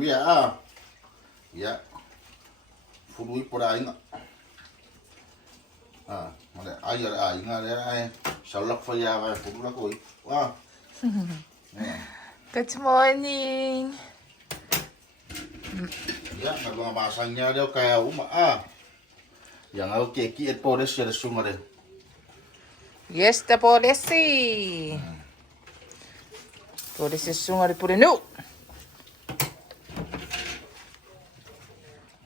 via. Ya. Fului por aí nga. Mare ai nga ai. Salak fa ya vai fulu la koi. Wah. Good morning. Ya, mga masangnya dia kaya uma Yang aku keki et podes ya sunga de. Yes, the policy. Policy sungar por nu.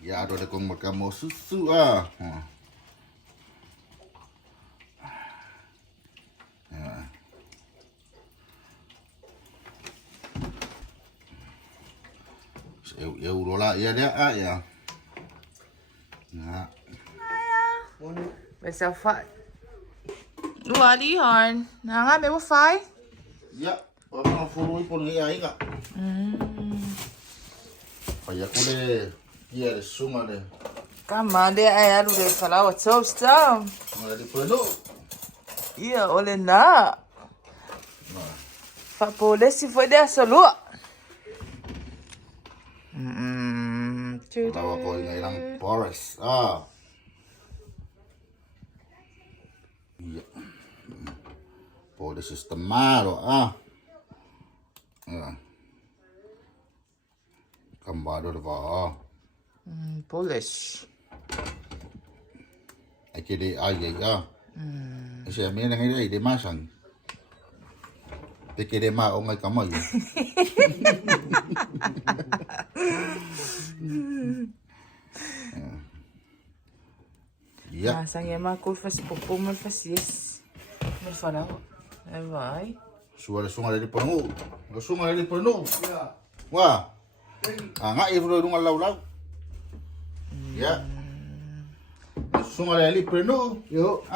Ya, ada kong makan susu Eu rola ya dia ya. Nah. Besa fa. Wali horn. Nanga me mo fai. Ya, orang fului pun ya inga. Paya kule ya sunga de. Kamande ay alu de salawa toastam. Mala di peno. Iya, oleh na. Fa policy foi dessa lua. Tawa ko ilang forest. Iya. Forest is tomorrow. Kambado ba? Polish. Aki de ay. Siya may nangyay de masang. Peke de ma ongay kamay. Ya. Masang yama ko fas popo mal fas yes. Mal faraw. Ay vai. Suara sunga dari penuh. Sunga dari penuh. Ya. Wah. Nga ifro nung law. Ya. Sunga dari penuh. Yo.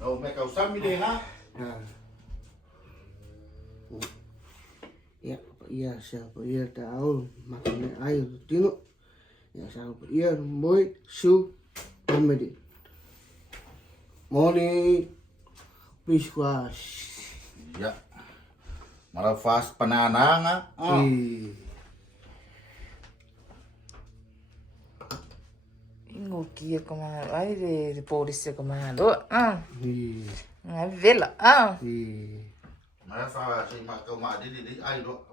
Oh, may kausami din ha. Ya, iya siapa iya tahu makanya air tino. Ya siapa iya boy su comedy. Morning. Please wash. Ya. Malafas panananga. Ngokia como ay de policia comando. Ay vela. Malafas si makau mak di ay do.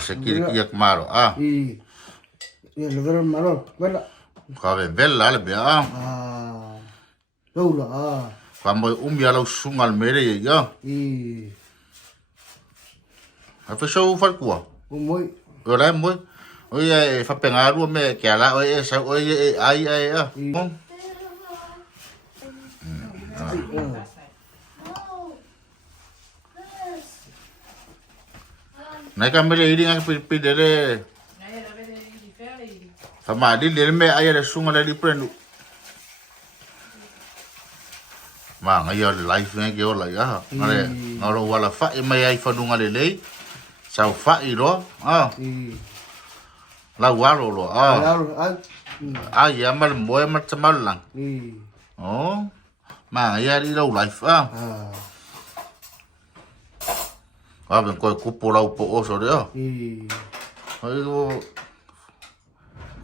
Sekiri kia kemaro. Iya, level malo. Bela. Kabe bella lebih Đâu là Kamu ya lau sungal mere ya. Apa show fal kuah? Môi. Rồi môi. Ôi fa pengaruh me kala oi sa oi ai Naik kamera ini ngang pi dere. Sama di dere me ayah sungal di prendu. Mang ayo live nga kyo la ya. Ngaro wala fa mai ai fa dunga le. Sao fa i ro. La walo lo. Ya mal boy mal chamal lang. Oh. Mang ayo di lo live ben ko kupo la upo oso de. Ai ko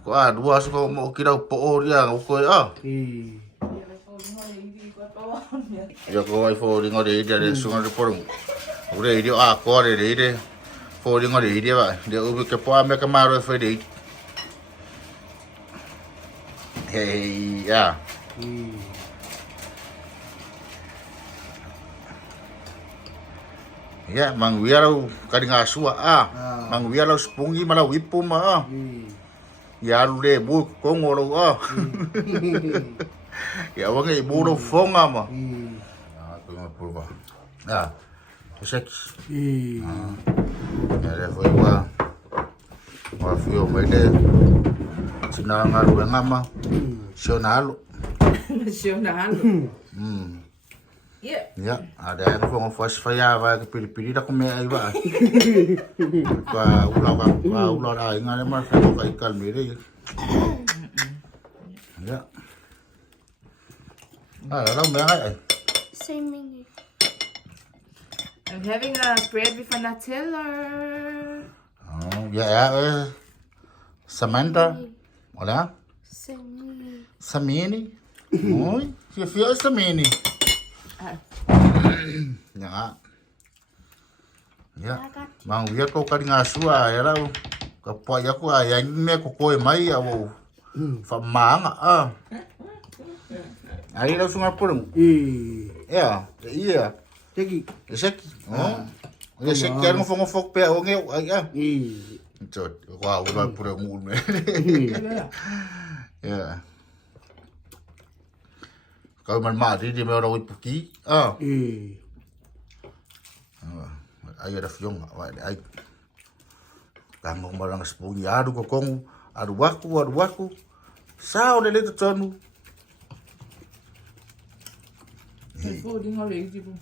dua so mo kira upo o dia ko Ya ko ai fo ringo de dia sunga de porong. Ure dia ko de de. Fo ringo de dia ba. Dia ubi ke po ame kamaro fo de. Hey ya. Ya mang wiarau kadinga sua mang wiarau spungi mala wipum Ya lu de bu kongoro Ya wang ibu do fonga ma. Tu ma purba. Sek. Ya de foi wa fio mai de. Sinanga lu ngama. Sionalo. Ya, ada yang kong fas faya va ke pili da kome ai ba. Ulau ai ngale mar fa ko ikal mere. Ya. Lalu me ai. Same. I'm having a bread with a Nutella. Oh, ja, Samantha. Olha. Samini. Oi, fio Samini. Ja. Ja. Mang via ko ka nga sua ya la. Ka po ya ko ya me ko ko mai ya wo. Fa manga Aí nós vamos por um. Iya. Seki. Seki. Oh. Ya seki kan ngofong fok pe o ngeu ya. Chot. Wow, vai por um. Ya. Kau man mari di me ora ui puki. Ai ada fiong ai. Kangong malang sepuni adu kokong adu waku. Sao le le tonu. Folding already, tipo.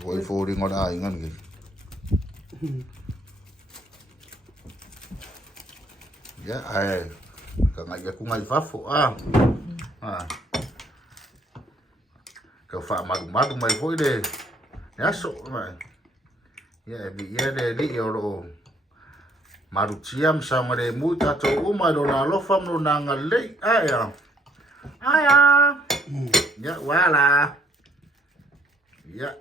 Ngồi folding ngon ai ngon kì. Ya ai. Ka ngai ku ngai fafo Ka fa mag mai foi de. Ya so mai. Ya bi ya de li oro. Maruciam sama de mu ta to uma do na lo fam no na ngale aya. Ya wala. Ya.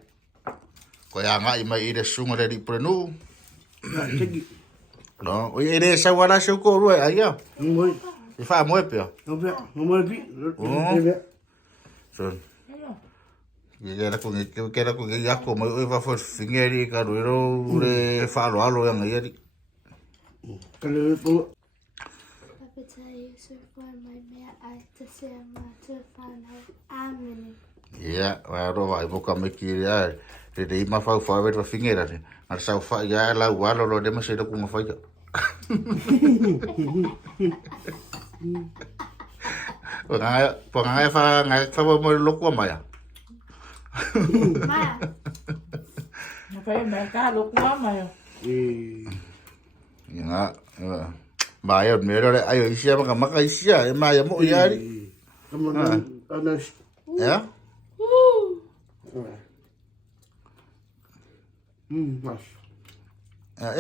Kaya nga mai ide sunga de prenu. Seki. No, oye ide sa wala sa ko ro aya. Moi. Ifa mo pe. Ngomong pi. So. Ya kera ko ya ko mo va for fingeri ka ro re fa lo alo yang ya di. Kalau po. Ya, ro vai mo ka me ki ya. De ma fa fa va fingera ni. Ar sa fa ya la walo lo de ma se do ko ma fa ya. Pengai fa mo lo ko ma ya. Apa yang mereka lu kuama ya? Ya, bayar mero ayo isia maka isia ma ya mo ya ri. Panas. Ya? Mas.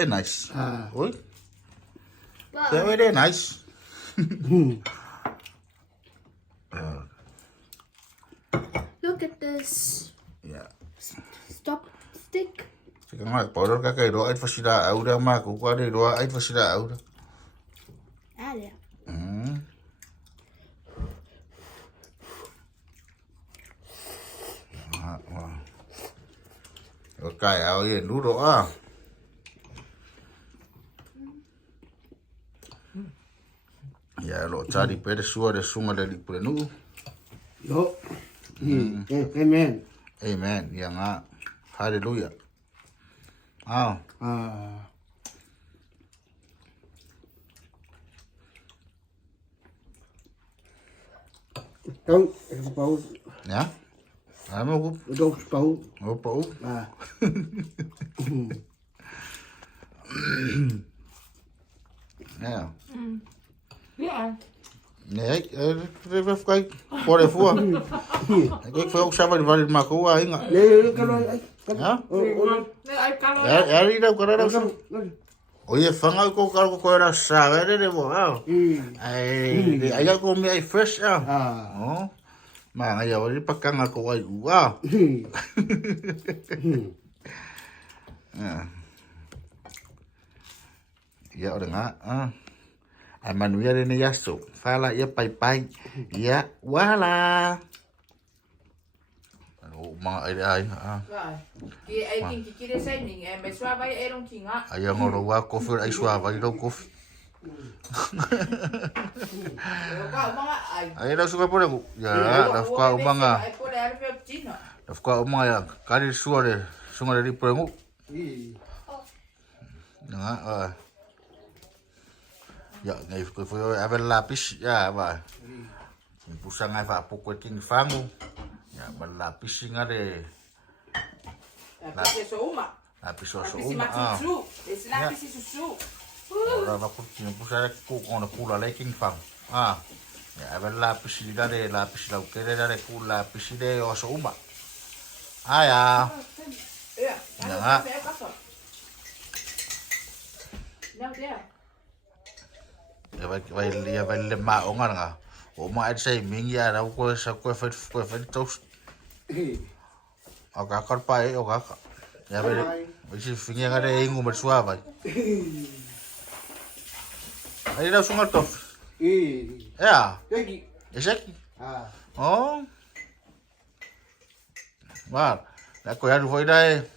Nice. Oi. Ya very nice. Look at this. Ya. Stop stick. Sekarang powder ka kay do ay fasida aura ma ko kwa de do ay fasida aura. Ada. Okay, ao ye nudo Ya lo cari pede sua de sunga de prenu. Yo. Amen. Amen. Ya nga. Hallelujah. Không, bầu. Ya. Amo ko. Đâu bầu. Opo. Ya. Ya. Nee, even kijk. Voor de voor. Ik wil ook samen van dit maken. Hoe inga. Nee, kalau Ya? Ya. Ya, ri da ko ra. Oye, fanga ko ko ra sa, de bo. Ai, ai ko mi ai fresh Oh. Ma nga ya ri pakanga ko ai Ya udah nga. Ai manuia de ya so. Fala ya pai. Ya wala. Mga ay. Ki ai king ki kire sai ning e me swa vai erong kinga. Ay ngoro wa coffee ay suava do coffee. Ka mga ai. Ay daw suka pole ya, dafka umanga. Ai pole ar pe chino. Dafka umanga ya, kali suare, sunga dari prengu. Nga Ya, ngai ko foi ave lapis ya ba. Pusang ai fa poko king fangu. Ya, balapis nga de. Lapis so uma. Lapis so Lapis uma. matutu. Esse lapis susu. Ora va putin pusare ku kono pula le king fang. Ya ave lapis di dare lapis lau kere dare ku lapis de o so uma. Aya. Iya. Nga. Ya vai le ma o nga. O ma sai mingi ya ra ko sa ko fe toast. O ka kor pa o ka. Ya vai. Isi fingi nga de ingu mer suava. Aí dá sunga tof. Ya. Lagi. Ese aqui. Ah. Oh. Mar. La ko ya foi dai.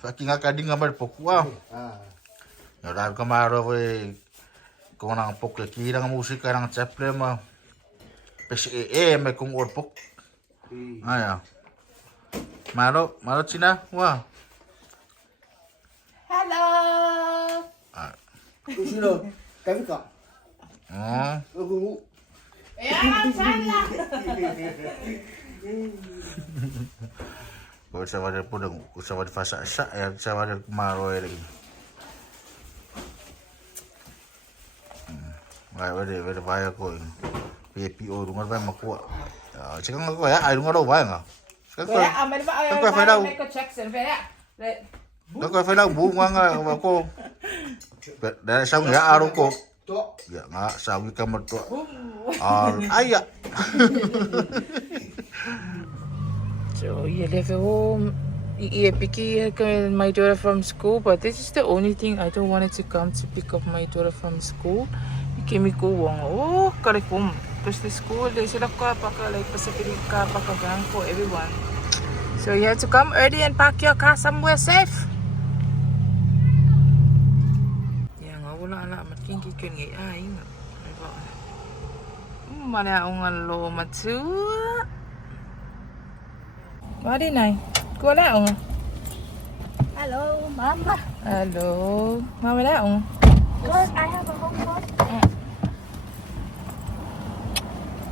Fucking akading nga mer pokua. Ah. Ya ra ka maro foi ko nang pok ki nang musika nang chaple ma. PCE me kung orpok. Aya. Maro China. Wah. Hello. Sino? Kami ka? Oh. Aku. Ya, sana. Ko sa wala po dong, ko sa wala fasa sa ya sa wala maro lagi. Wala vaya ko. PPO dungar ba makuha. Cikang ako ya, ay dungar daw ba nga. Cikang ko. Amen ba ay Ang kaya daw. ko checks and vaya. Ang kaya daw bunga nga ako. Dahil sa nga araw ko. Ya nga sawi ka mo to. Aya. So you left home. Yeah, picky my daughter from school, but this is the only thing I don't want it to come to pick up my daughter from school. Kimi ko wong. Oh, correct home. Because the school they set up car park like Pacific car park for everyone. So you have to come early and park your car somewhere safe. Wala ala matking kikun ngay ay nga. Mana ang alo matu. Mari nai. Wala ang. Hello, Mama. Hello. Mama wala ang. Good, I have a homework.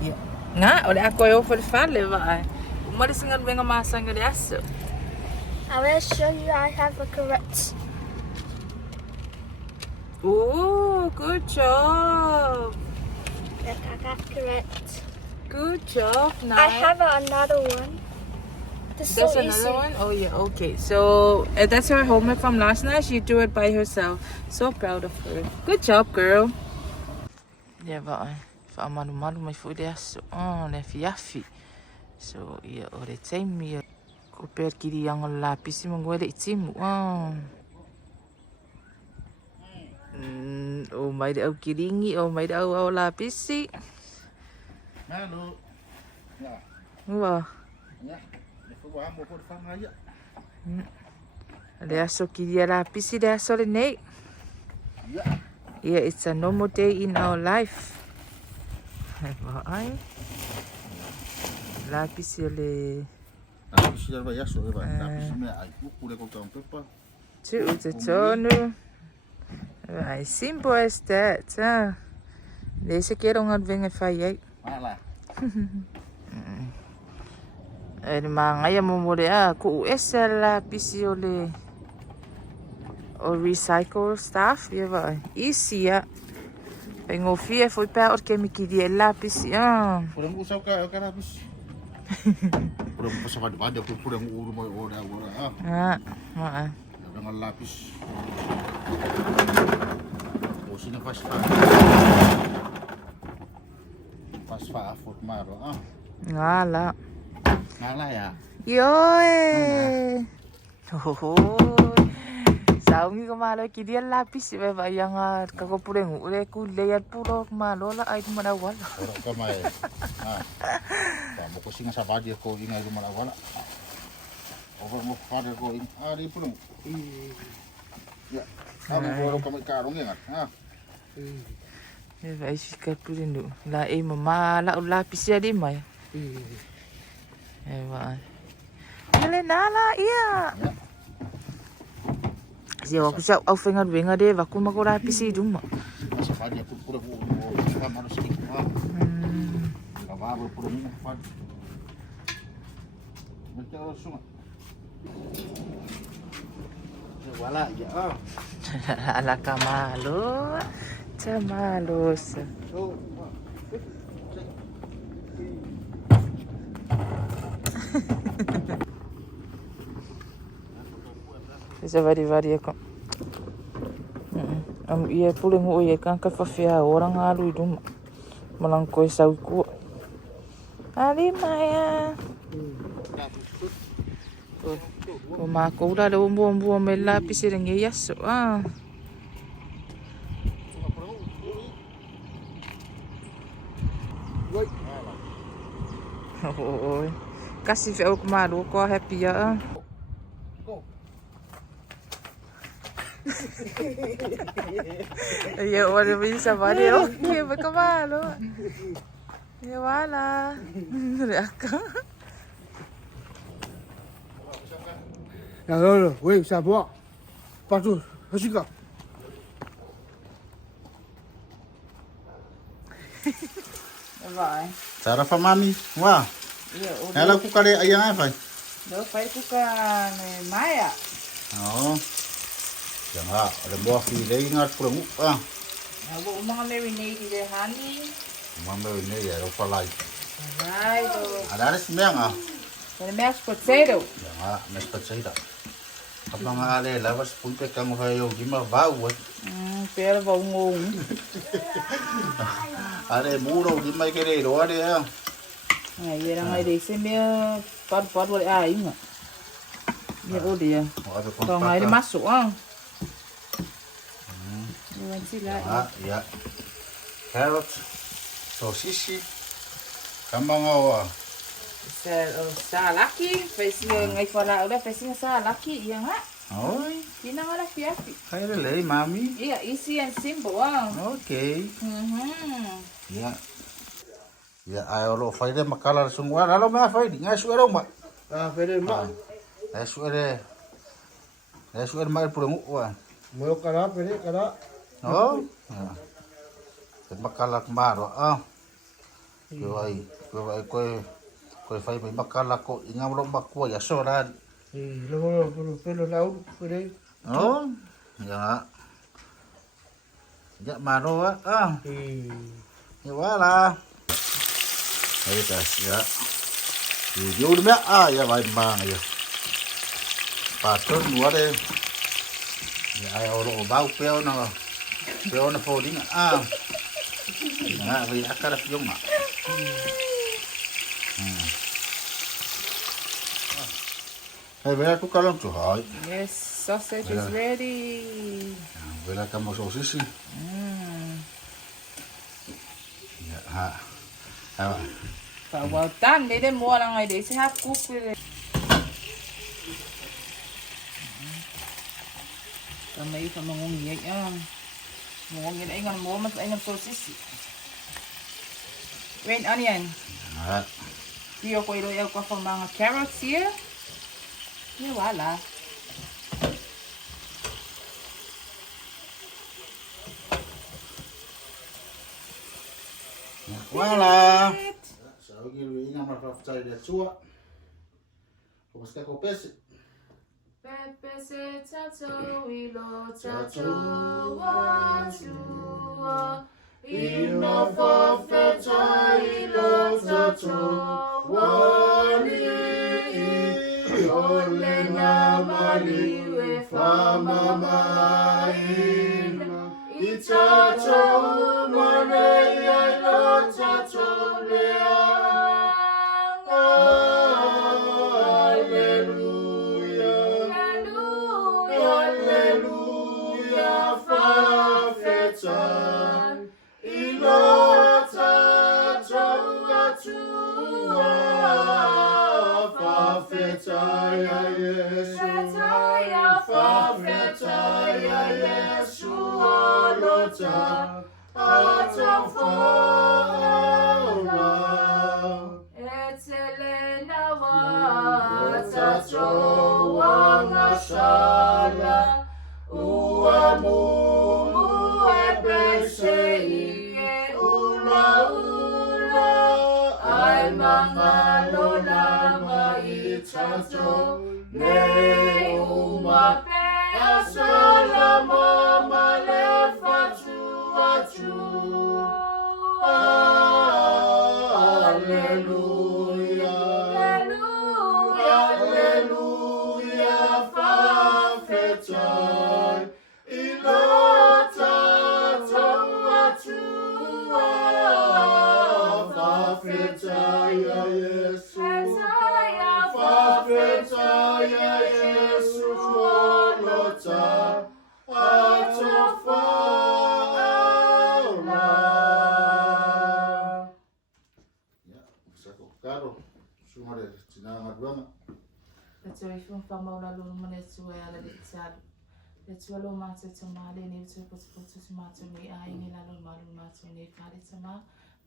Ja. Na, och det är ju för fallet va. Må det singa venga massa nga det så. I will show you I have a correct. Oh, good job. Yes, I got correct. Good job. Nice. I have another one. This is There's so another easy. one? Oh yeah, okay. So that's her homework from last night. She do it by herself. So proud of her. Good job, girl. Yeah, but fa malu mai foi so. Oh, le fiafi. So yeah, ore time ko per kiri yang lapis mangwele itimu. Oh. Oh, may daw kiringi, oh, may daw lapisi. Hello. Ya. Wah. Ya. Ko wa mo ko fanga ya. Adesso chiedi lapisi adesso le ne. Ya. Yeah, it's a normal day in our life. Vai. Lapisi le. Lapis ya ba ya so ba. Lapis me ai ku le ko ka pepa. Tu utatono. Vai, simple as that. Deze keer ongadwingen van jij. Ala. Mga ya mo mo ku esa lapisi ole. O recycle stuff, ja va. Easy ya. Vengo fie foi per orke mi kidi lapis ya. Kurang usah ka lapis. Kurang pasal ada kurang uru mai ora. Ah. Dengan lapis. Oh, sini pas food maro Ngala. Ngala ya. Yoy. Oh. Saungi ko malo kidi lapis ba yang kako pureng ule ku leyat puro malo la ay manawal. Ora ka mai. Mo ko singa sa badia ko ingay manawal. Over mo father ko in ari puno. Ya. Kami baru kami karung ya. Vai ficar por indo. Lá é mamá, lá o lápis é de mãe. Vai. Ele nala ia. Se eu puxar ao fengar venga de vai como agora lápis itu mah. Sa badia ko puro ko kamar sedikit. Kawabo puro mo fad. Betul semua. Wala ya. Ala kamalo. Chamalos. Is a vari ako. Ia puling ho ia kan ka whawhia orang alu i duma. Malang koe sau kua. Ali Maya. O mā koura le mua me la pisiringi yaso. Oi. Kasi whao ko maru ko happy ya. Ya ora bisa mari o. Ya ba kamalo. Ya wala. Raka. Ya rồi,喂，下播，把住，喝水个。Vai. Cara fa mami. Wah. Ela ku kare ayang ai fai. Do fai ku ka Maya. Oh. Yang ada buah file ingat kurang ah. Aku mga marinade de honey. Mama ini ya lupa lagi. Right. Ada sembiang ah. The mashed potato. Yang mes potato. Abang ale lawas pun ke kamu hayo gimana bau. Pero vau ngung. Ada muro gimana kere do ada ya. Ai era ngai de se me par wala ai nga. Ye o dia. Então ngai masuk Ya. Carrot, sosis, kambang awa. Salaki, fez ngai fala, udah fez salaki iya nga. Oi. Tina ngala fiafi. Kayak lei mami. Iya, easy and simple Okay. Ya. Ya ayo lo faide makala semua lalu mah faide ngai suara mak. Ah, pede mak. Suara mak pulang wa. Mau kara, pede kara. Oh. Makala kemaro Koi fai makala ko ingam lo makwa ya soran. Lo lau, pede. Oh. Ya maro Ya wala. Ayo tas ya. Yo me ya vai mang ya. Patron nuare. Ya ayo lo bau peo na. Peo na folding Nga, may akala yung mak. Hey, bela tu kalam tu hai. Yes, sausage is ready. Bela kamu sosis sih. Ya, Well done, they didn't more lang ay de si half cook with it. Kamay ka mangungiyay Mungkin ingat mau mas ingat sosis. Rain onion. Dia ko ilo ko fa mga carrots here. Ya wala. Wala. Sa gili ingat mafaftai dia chua. Kopes ka kopes. Pepe se tato ilo tato wachua Ina fafeta ilo tato wani Ole na maliwe famamaina Itato umane ilo tato lea feta ya Yesu tuolota atofa aula. Ya, sako karo sumare tina maduama. Let's go from Famola Lumane to Ella Litzal. Let's go matter to Mali, need to put to matter me, I in a little malu matter me, Kalitama,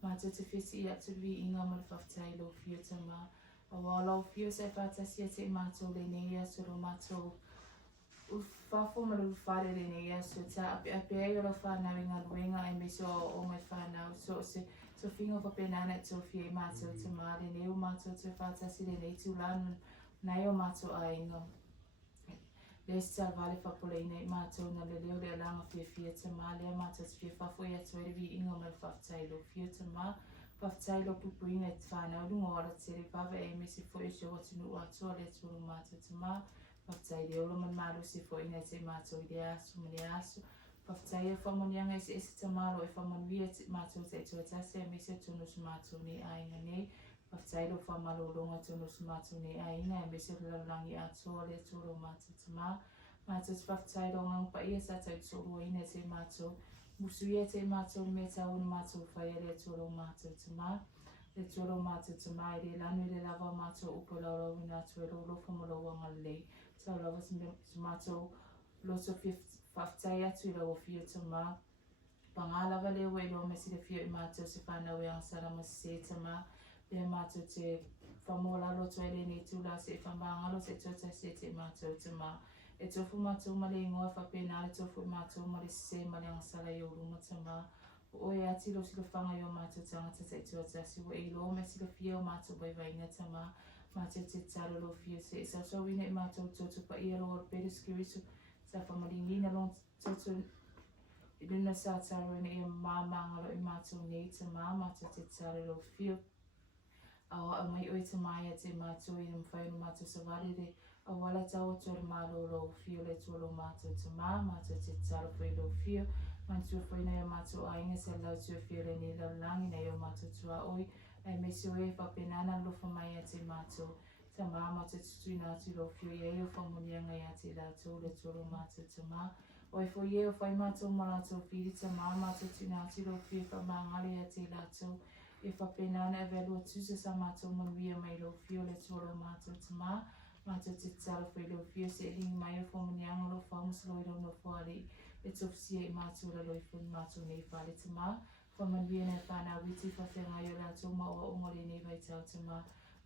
matter to fizzy up to be in a month of Tilo, Fiatama, a wall of fuse if I test yet a matter, Linnea, so matter. Far from a little father in a year, so tap a pair of fan having a winger and be so all my fan now, so finger of a banana to fear matter to Mali, new matter to fantasy to London. Nayo mato ai no. Lesta vale fa polene mato na leleo le langa fia te malia mato fia fa foi atu vi ingo mal fa tailo fia te ma fa tailo pupuina te fana lu ngora te pava e me se foi se o tinu atu le tu mato te ma fa tailo lo man malu se foi na te mato idea su asu fa tailo fa mon yanga se te malo e fa mon via te mato te tu ta se me se tu no mato ni ai ngane Faitailo fa malolonga tonu sumatu ni aina e bese lalangi atu le toro matu tama. Matu faitailo ngang pa ia sa tai toro ina te matu. Musuia te matu me tau matu fa ia le toro matu tama. Le toro matu tama e le lanu le lava matu upolalo ina tu e lolo famolo wanga le. Tau lava matu loso faitaia tu ila ofia tama. Pangalava le welo me si le fia matu se whanau e ansarama se tama. Le mato te famola lo to ele ni tu la se famanga lo se tota se te mato te ma e tofu mato ma le ngoa fa pena e tofu mato ma le se ma le ansala yo lu mo te ma o e ati lo si lo fanga yo mato tanga te te tota si o e lo me si lo fia o mato bai vai nga te ma mato te taro lo fia se sa so wine mato toto pa ia lo pedo skirisu sa famalingina lo toto luna sa taro ni e mamanga lo i mato nei te ma mato te taro lo fia awa mai oi te mai te mato i mwhai no mato sa warere a wala tau atu ar malo lo fio le tuolo mato te mato te taro whai lo fio man tua whai na ia mato a inga se lau tua fio le ni lau langi na ia mato tua oi ai mesi oi e whapenana lo whamai te mato te mato tutu ina atu lo fio i eo whamunianga ia te lau le tuolo mato te oi fo i eo whai mato malato fili te mato tina atu lo fio whamangali ia te lau e whapenana e velu atuse sa mato manuia mai lo fio le tuolo mato te mato te taro whai lo fio se ringi mai o whamunianga lo whamus lo iro no whaari e tofsia i mato la loi whai mato nei whale te whamanuia nei whana witi whawhenga i o lato ma o ongole nei vai tau te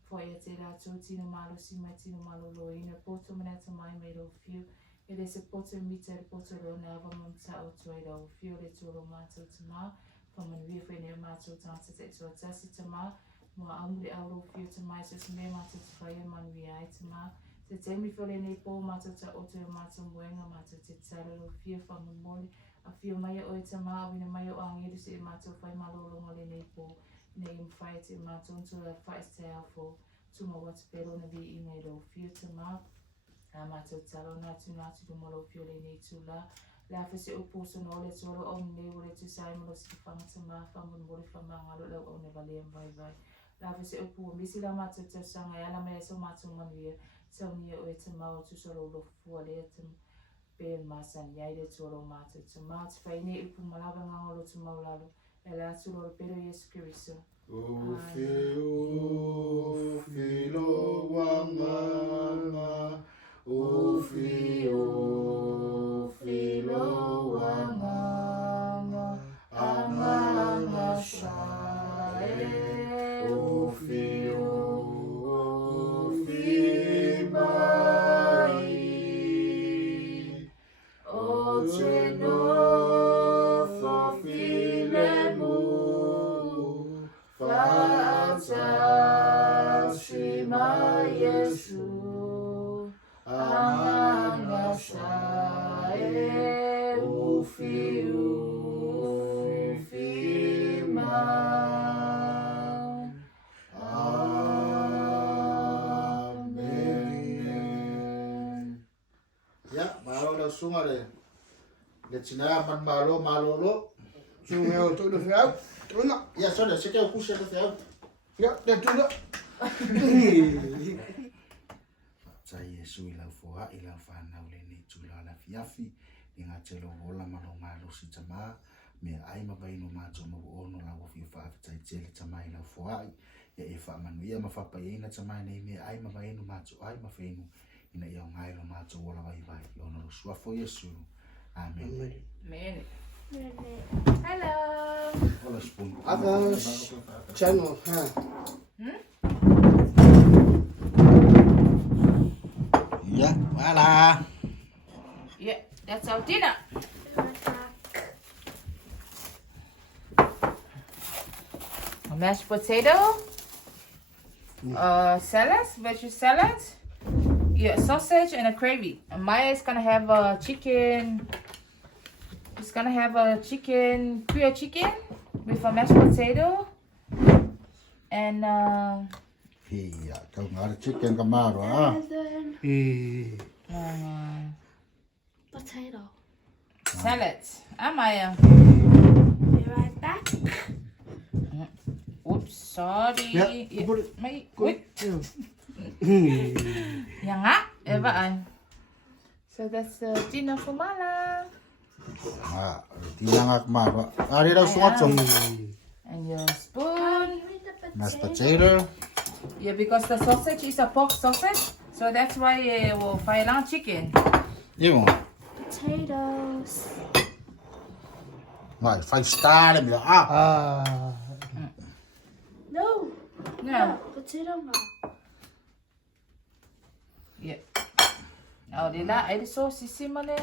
whai a te lato tino malo si mai tino malo lo ina poto mana te mai lo fio e le se poto mita e poto lo na awa mamta o tuai lo fio le tuolo mato te Whamanuia whai nei mato tangata te tua tasi te mua aumure auro fio te mai so se mea mato te whai e manuia ai te te teimi whale nei pō mato ta oto e mato moenga mato te taro lo fio whamamori a fio mai o e te awina mai o angiru se e mato whai malolonga le nei pō nei mwhai te mato unto la whai te awho tuma watu pero na vi i nei lo fio te a mato taro natu do malo fio le nei tu la fese upo sono le solo o ne wole tu sai mo si fanga te famun mori famanga lo o ne vale vai la fese upo misi la mato te sanga ya la me so mato manuia so ni o te mau tu solo lo fuale te pe masan ya ile solo mato te fai ne upo malava ngalo tu maulalo e la solo pero Yesu Kristo O filo wanganga o filo wanganga amanga shae o bai o te no fo filemu Fata shima Yesu amanga shae ufi ma Amen. Ya, malo la sungare. Le tina man malolo. Sungai tu dah siap. Tuna. Ya, sudah sekian kusya tu ya. Ya, dah tuna. tai e sui lau foa I lau whanau le ni tula la fiafi I ngā te lo ola malo ngā losi tama me ai mabaino mātou no ono la wofi whaafitai tele tama I lau foa ia e whaamanu ia mawhapa ina tama nei me ai mabaino mātou ai mawhainu ina ia o ngai lo mātou ola vai vai I ono lo suafo Yesu. Amen. Amen. Amen. Hello. Hola spoon. Others channel, ha. Ya, voilà. Yeah, that's our dinner. A mashed potato, salads, veggie salads, yeah, sausage and a gravy. And Maya is gonna have a chicken. It's gonna have a chicken, grilled chicken with a mashed potato and Iya, kau ngari chicken kamaro ah. And then potato. salads. Maya. Be right back. Oops, sorry. Yeah, put it- May, Good. wait. Yang nga, eva ay. So that's the dinner for Mala. Ah, tinangak maro. Ari daw sungat song And your spoon. mashed potato. Yeah, because the sausage is a pork sausage. So that's why we'll fry lang chicken. Iyo. Potatoes. Ngai 5 star le bila ah. Ah, No. Yeah. Potato ma. Yeah. Now, dila, ay so sisi mali.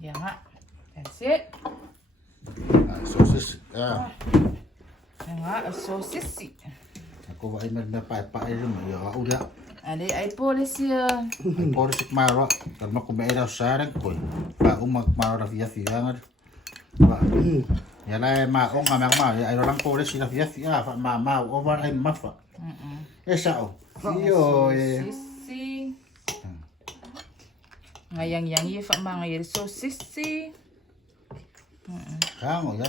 Yeah, nga. That's it. Ah, sosis. Ah. Yang nga, so sisi. Ako ba ay pa rin mo ya udah. Ade ay po siya. Ay porisik maro. Kalma ko may daw sarang ko. Pa umag maro na fiangan. Ba. Ya la ma o nga ma ay lang poris na fiangan fa ma over ay mafa. Esa o. Iyo Sisi. Ngayang yi fa mga yel so sisi. Kango ya.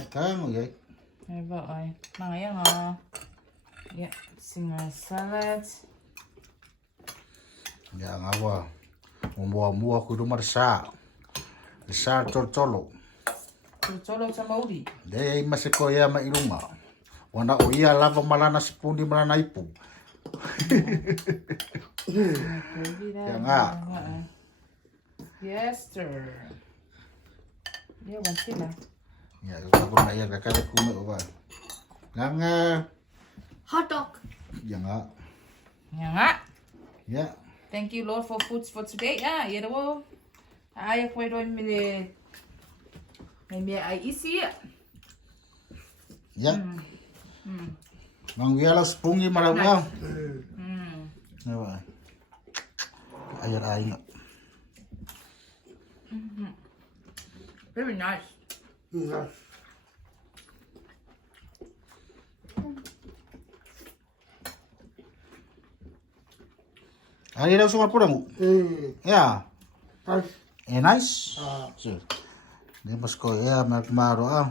Ay ba ay. Mga yang ha. Yeah, singer salads. Ya ngawa. Mua ku rumah sa. Sa tolo. Cholo sa mauri. Dei masih ko ya ma iluma. Wana o ia lava malana sipundi malana ipu. Yang nga. Yes, sir. Yeah, one sila. Ya ko na iya kakale kume o ba. Nga. Hot dog. Ya nga. Yang nga. Ya. Thank you, Lord, for foods for today. Ya daw. Ay ko doon mili. May ay isi. Ya. Mang wiala spungi malawa. Ya ba. Ayar ay nga. Very nice. Ari daw sumar pura mo. Ya. ah, Nice. So. Ni mas ko ya maro ah.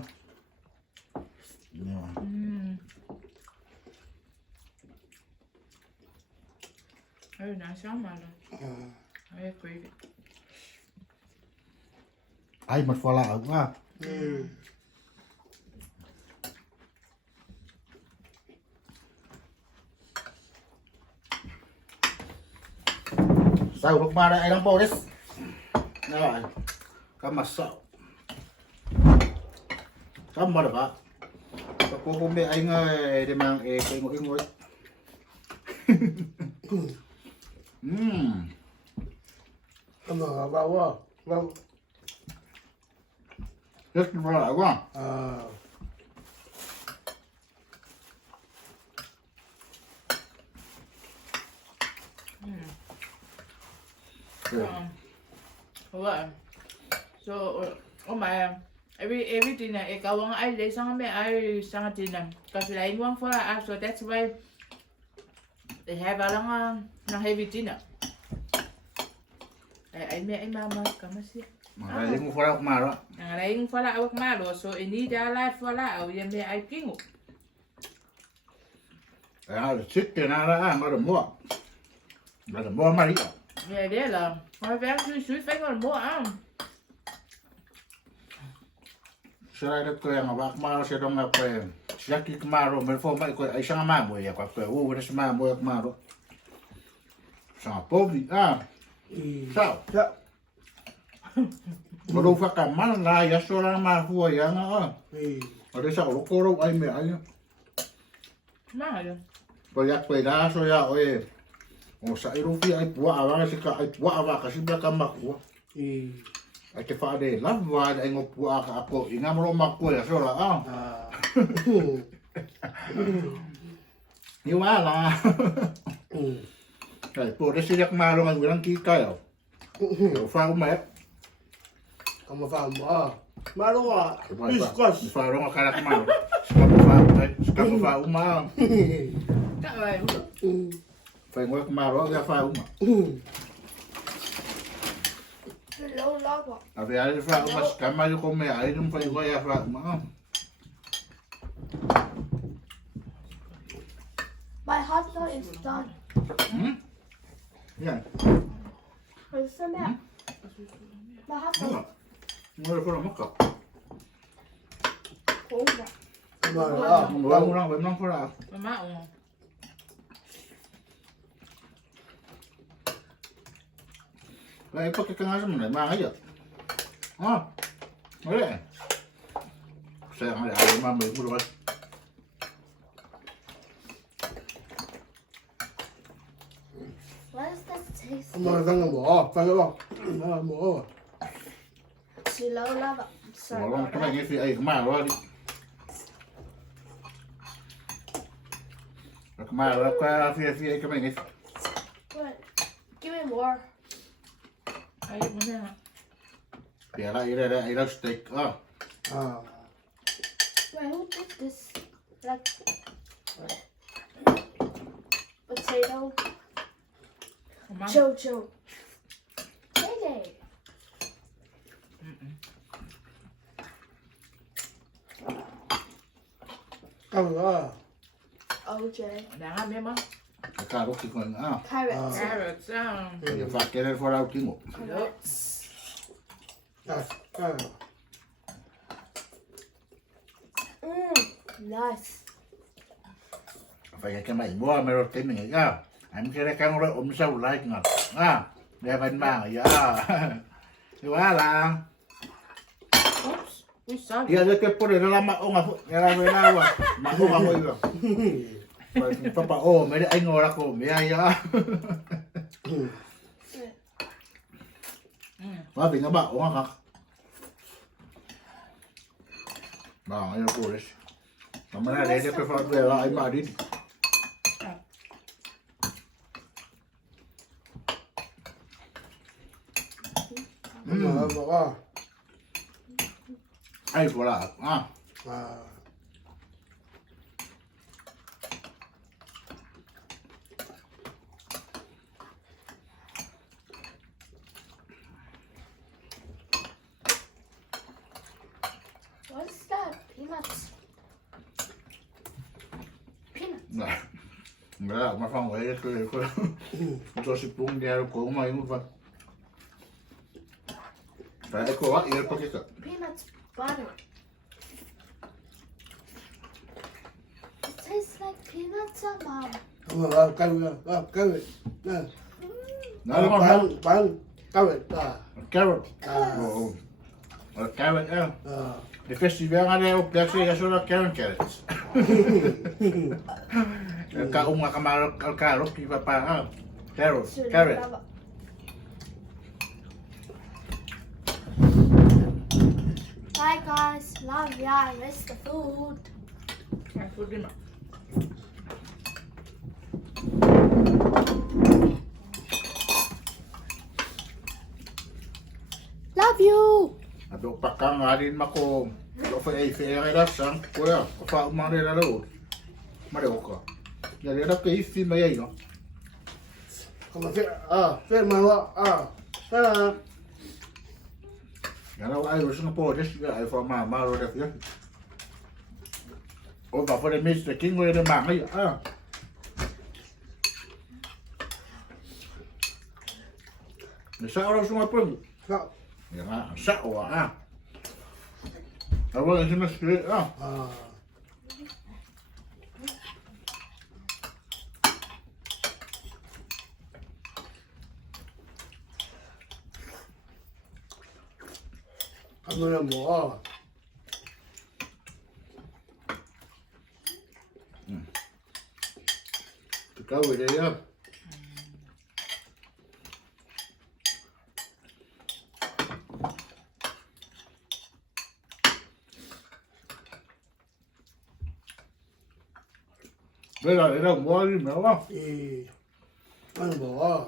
Ya. Very nice, Mala. I agree. Ay matfala ako ah. Sao lúc mà đây đang bò đấy. Rồi. Kamasa. Sama được ba? Ako kung may ay nga di mang kay mo ingoy. ano nga ba wa? Wow. Rất là lại quá. Ah, Well, so my every dinner ikawang ay lay sang me ay sang dinner kasi lain wang for so that's why they have alang ng heavy dinner. Ay mama kamasi. Maraming mo pala kumaro. Ang lain fala awak malo so ini dala fala aw yan me ay kingo. Kaya chicken na lang, maro mo. Là là mua mai đi. Yeah, there là. Mà bé suy phải còn mua à. Sila ito ko yung awak maro siya dong ako yung siyaki kamaro may fo mai ko ay siya mamo ya ko ko wala sa mamo yak maro. Sa povi sao Dạ. mo do fa ka man la ya so la ma hu ya nga o sa ko ko ay me ay Mà rồi. ko ya ko da so ya oe o sa iru fi ay puwa awa si ka ay puwa awa kasi ba ka makuha. Ay te fa de la va ay ngo puwa ka ako inga mo makuha ya so la Ni wala. Kay po de siya kamaro ang wilang kita yo. Yo fa ko mai. Không mà phạm mà đâu à Di fa ro ka ka maro. Ska fa uma. Các bạn. Phải ngồi maro ya fa uma. Low lava. A ver aí fa uma ska ma yo come aí não foi igual ya fa uma. My hot dog is done. Ya. Where's the map? My hot dog. Ngồi for mo ka. Cold. mà Mo lang for a. Mà ông. Lại có cái ngã mình lại mang ấy vậy. Đấy. Xe này ai mà mình mua rồi. What does this taste? mà răng là bỏ phải không bỏ It's low lava. I'm sorry Bỏ about cái này that. cái phi ấy mà rồi đi. Mà rồi qua phi ấy cái này cái. What? Give me more. Ai cũng thế hả? Thì lại đây steak. Wait, who did this? Like potato. Không ăn. Jojo. Hey. không có OJ. Đang ăn biết không? Cái lúc thì còn Carrots. Carrots. Thì phát cái này for out tiếng một. Carrots. Nice. Phải cái mày mua mày rồi cái mình ấy anh cái cái rồi ôm sâu lại ngọt. Để bên mang vậy. Thì quá là. Oops. Ui sao? Iya dia kepo dia dalam mak ong aku. Ya la wena wa. Mak ong aku itu. Papa oh, mere ai ngor aku. Me ya. Wa binga ba ong aku. Ba, ai aku res. Mama na dia prefer dia la ai ma di. mà bỏ Ai pula. What is that? Peanuts. Peanuts. Nah. Enggak, ma fang vậy tôi cho si pung dia ko mai mu fa. Phải ko wa ir pakai ka. Peanuts butter. It tastes like peanuts, Mom. không mà cân Nah, ma bán carrot. Oh. Carrot ya. De festival ada op plek ya so carrots. Ka uma kamaro carrot ki papa carrot. Bye guys, love ya. I miss the food. Ăn food đi mà. Love you. Ato pakang alin mako. Do fa ai fe ai sang ko ya. Fa uma re la lo. Ma de ko. Ya le da ke fi mai ai no. không mà phê mà nó Ya la ai ro sing po des ya ai fa ma ro da fi. O ba fa de Mr. King we de ma ai. Sa orang sungai pun. Sao? Ya, sa wa. Awak sini sikit ah. Kamu nak buat. Kau dia ya. Bây giờ để đồng bò đi mẹ không? Ăn bò.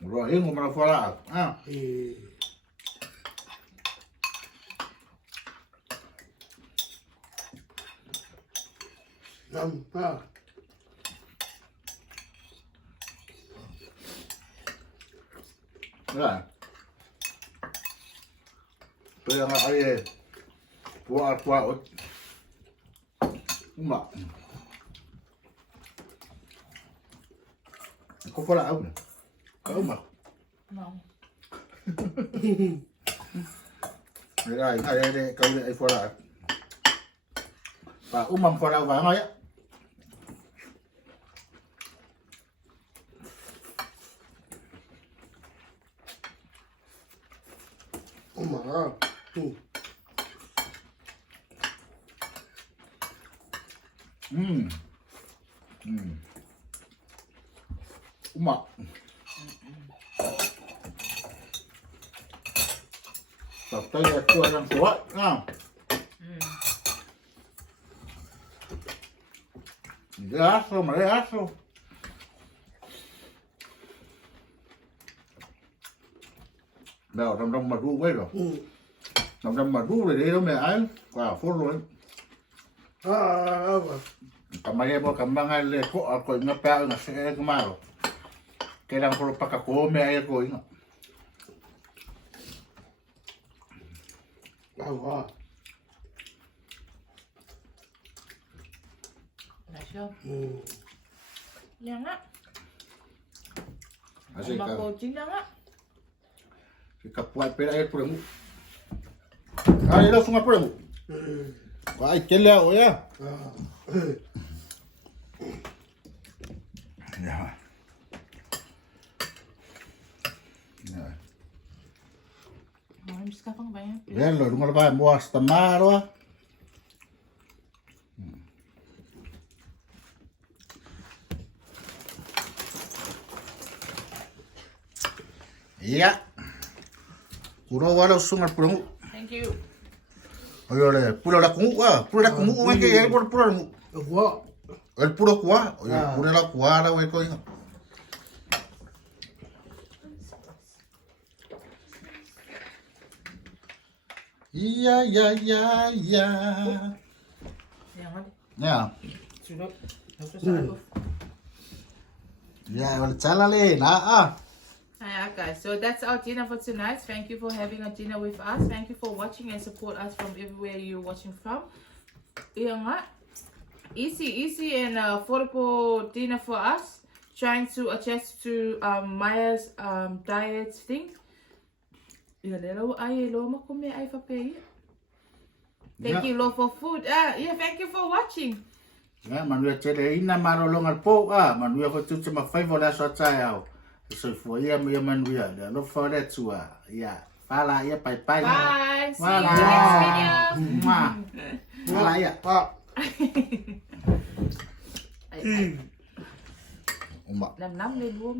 Rồi yên mà phá lại à? Năm ha. Rồi. Bây giờ ai đây? Qua mà có phá lại không? Có mà. Không. Đây câu đây phá lại. Và mầm phá lại vàng ấy á. Mà. Mà. Tập tay là chua răng suốt, không? Cái ác thôi mà cái ác thôi. Nào trong mà ru mấy rồi. Trong mà ru rồi đi đâu mẹ ấy. Wow, phốt rồi. Kamay mo kamangay le ko ako nga pa nga sa kumaro. Kailangan ko pakakome ay ko ino. Wow. Nasyo. Yan nga. Kasi ka. Coaching na nga. Si kapwa pera ay puro mo. Ay lo sunga puro mo. Ay kela o ya. Ya. Ya. Ang bisa pang bayan. Yan lo dungal ba mo hasta maro. Iya. Kuro wala sunga puro mo. Thank you. Oye, puro la kungu que el puro mu. Wow. El puro cuá, oye, puro la cuara, güey, coño. Ya. Yan nga. Ya. Sunod. Sunod. Ya, well, chalale, na. Hi guys, so that's our dinner for tonight. Thank you for having a dinner with us. Thank you for watching and support us from everywhere you're watching from. Yan nga. Easy and affordable dinner for us. Trying to adjust to Maya's diet thing. Thank you, Lo, for food. Yeah, thank you for watching. Ya, manuia chere ina marolong al po, manuia ko tutu ma favor la so chao. So for ya manuia, no for that to ya. Fala ya bye. Bye. See you next video. Fala ya. Nam lên luôn.